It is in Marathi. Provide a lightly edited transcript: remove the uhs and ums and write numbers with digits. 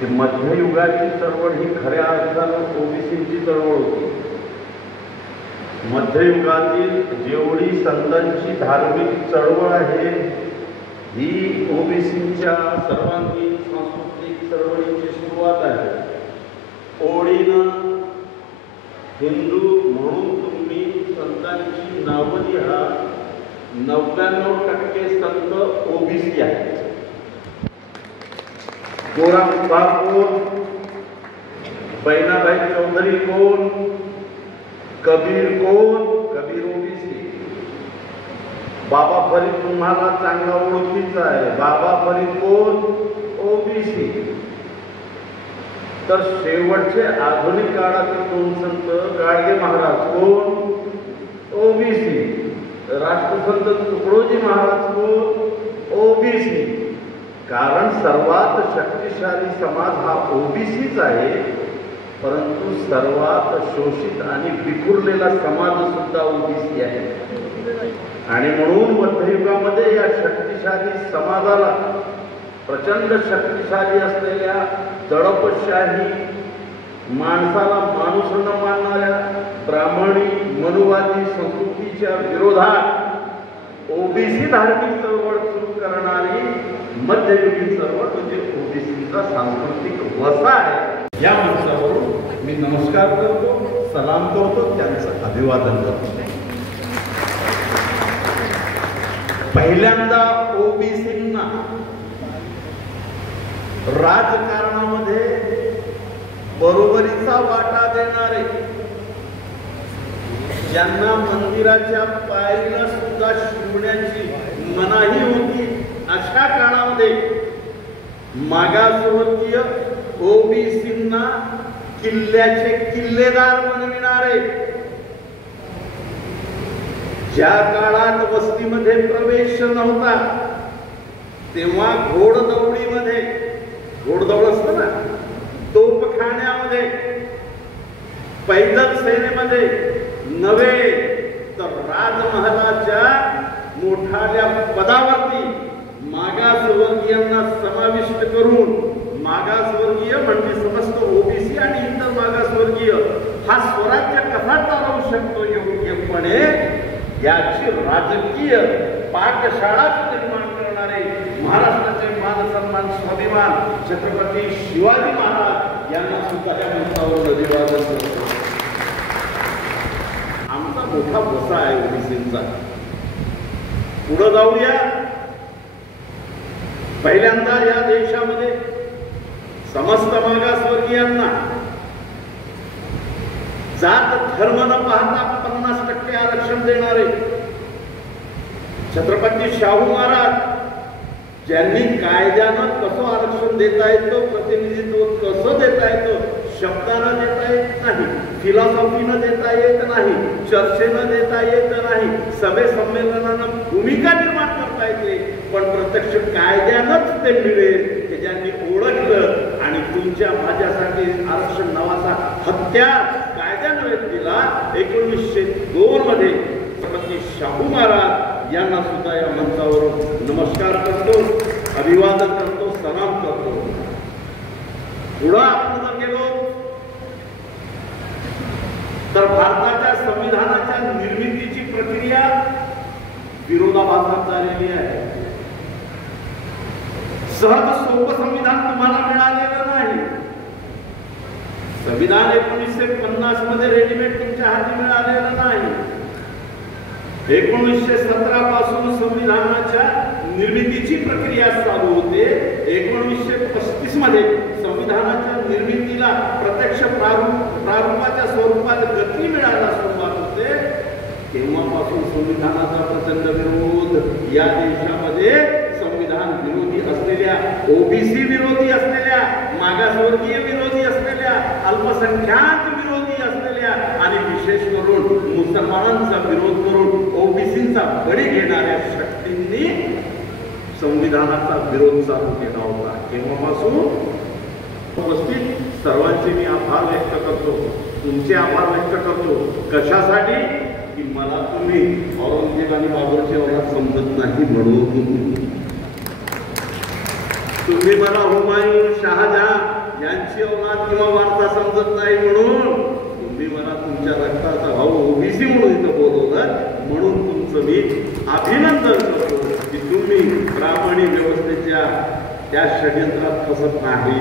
मध्ययुगाची चळवळ ही खऱ्या अर्थानं ओबीसीची चळवळ होती. मध्ययुगातील जेवढी संतांची धार्मिक चळवळ आहे ही ओबीसीच्या सर्वांगीण सांस्कृतिक चळवळीची सुरुवात आहे. ओळीनं हिंदू म्हणून तुम्ही संतांची नावं लिहा. 99% संत ओबीसी आहेत. गोरखबा कोण, बैनाभाई चौधरी कोण, कबीर कोण, कबीर ओबीसी. बाबा फरीद तुम्हाला चांगला ओळखीचा आहे. बाबा फरीद कोण, ओबीसी. तर शेवटचे आधुनिक काळातील दोन संत गाडगे महाराज कोण, ओबीसी. राष्ट्रसंत तुकडोजी महाराज कोण, ओबीसी. कारण सर्वात शक्तिशाली समाज हा ओबीसीच आहे, परंतु सर्वात शोषित आणि विखुरलेला समाज सुद्धा ओबीसी आहे. आणि म्हणून मध्ययुगामध्ये या शक्तिशाली समाजाला प्रचंड शक्तिशाली असलेल्या दडपशाही माणसाला माणूस न मानणाऱ्या ब्राह्मणी मनुवादी संस्कृतीच्या विरोधात ओबीसी धार्मिक चळवळ सुरू करणारी मध्ययुगीन चळवळ म्हणजे ओबीसीचा सांस्कृतिक वसा आहे. या मंचावरून मी नमस्कार करतो, सलाम करतो, त्यांचं अभिवादन करतो. पहिल्यांदा ओबीसींना राजकारणामध्ये बरोबरीचा वाटा देणारे, ज्यांना मंदिराच्या पायरीला सुद्धा शिवण्याची मनाई होती, अशा काळामध्ये मागासवर्गीय ओबीसींना किल्ल्याचे किल्लेदार बनविणारे, ज्या काळात वस्तीमध्ये प्रवेश नव्हता तेव्हा घोडदौडीमध्ये, घोडदौड असतं ना, तोफखान्यामध्ये, पैदल सेनेमध्ये नव्हे तर राजमहालाच्या मोठाल्या पदावरती मागासवर्गीयांना समाविष्ट करून, मागासवर्गीय म्हणजे समस्त ओबीसी आणि इतर मागासवर्गीय हा स्वराज्य कसा चालवू शकतो योग्यपणे याची राजकीय पाठशाळा निर्माण करणारे महाराष्ट्राचे मान सन्मान स्वाभिमान छत्रपती शिवाजी महाराज यांना सुद्धा या मंचावर अभिवादन करतो. आमचा मोठा वसा आहे ओबीसींचा. पुढे जाऊया. पहिल्यांदा या देशामध्ये समस्त मागासवर्गीयांना जात धर्म न पाहता 50% आरक्षण देणारे छत्रपती शाहू महाराज, ज्यांनी कायद्यानं कसं आरक्षण देता येतं, प्रतिनिधित्व कसं देता येतं, शब्दानं देता येत नाही, फिलॉसॉफीनं देता येत नाही, चर्चेनं देता येत नाही, सभे संमेलनानं भूमिका निर्माण करता येते, पण प्रत्यक्ष कायद्यानंच ते मिळेल की ज्यांनी ओळखलं आणि तुमच्या माझ्यासाठी आरक्षण नावाचा हत्यार कायद्यानं दिला. 1902 मध्ये छत्रपती शाहू महाराज यांना सुद्धा या मंचावरून नमस्कार करतो, अभिवादन करतो, सलाम करतो. पुढे आपण गेलो तर भारताच्या संविधानाच्या निर्मितीची प्रक्रिया विरोधाभासात झालेली आहे. सहज सोपं संविधान तुम्हाला मिळालेलं नाही. संविधान 1950 मध्ये रेडीमेड तुमच्या हाती मिळालेलं नाही. 1917 पासून संविधानाच्या निर्मितीची प्रक्रिया चालू होते. 1935 मध्ये संविधानाच्या निर्मितीला प्रत्यक्ष प्रारूपाच्या स्वरूपात गती मिळायला सुरुवात होते. तेव्हापासून संविधानाचा प्रचंड विरोध या देशामध्ये संविधान विरोधी असलेल्या, ओबीसी विरोधी असलेल्या, मागासवर्गीय विरोधी असलेल्या, अल्पसंख्याक विरोधी असलेल्या आणि विशेष करून मुसलमानांचा विरोध करून ओबीसींचा बळी घेणाऱ्या शक्तींनी संविधानाचा विरोध चालू केला होता. तेव्हापासून उपस्थित सर्वांचे मी आभार व्यक्त करतो, तुमचे आभार व्यक्त करतो. कशासाठी की मला तुम्ही औरंगजेब आणि बाबरची औलाद समजत नाही म्हणून. तुम्ही मला हुमायून, शहाजहां यांची औलाद किंवा वारसा समजत नाही म्हणून तुम्ही मला तुमच्या रक्ताचा भाऊ ओबीसी म्हणून इथं बोलवलं, म्हणून तुमचं मी अभिनंदन करतो की तुम्ही ब्राह्मणी व्यवस्थेच्या त्या षडयंत्रात फसत नाही.